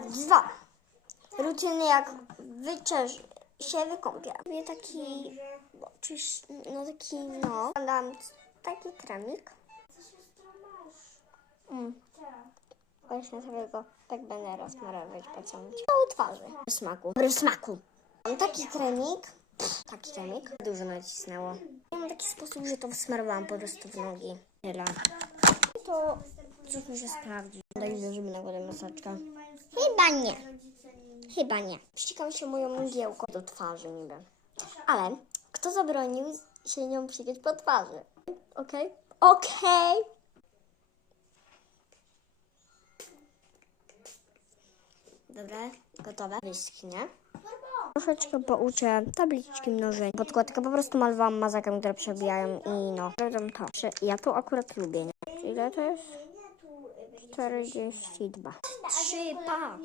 Dwa. Rutyny jak wyczesz się wykąpię. Robię taki, bo czyż, no taki, no. Dam taki kremik. Mm. Właśnie sobie go tak będę rozmarować po całym. Do twarzy. W smaku. W smaku. Mam taki kremik. Pff, Taki kremik. Dużo nacisnęło. Mam taki sposób, że to wsmarowałam po prostu w nogi. Tyle. To cóż muszę sprawdzić. Daj żeby na wodę maseczkę. Chyba nie. Chyba nie. Pścikam się moją mgiełką do twarzy niby. Ale kto zabronił się nią psikać po twarzy? Okej? Okej. Dobra, gotowe. Wyschnie. Troszeczkę pouczę tabliczki mnożenia. Podkładkę po prostu malowałam mazakiem, które przebijają i no. Zrobię to. Ja to akurat lubię, nie? Ile to jest? 42. Trzy, pa!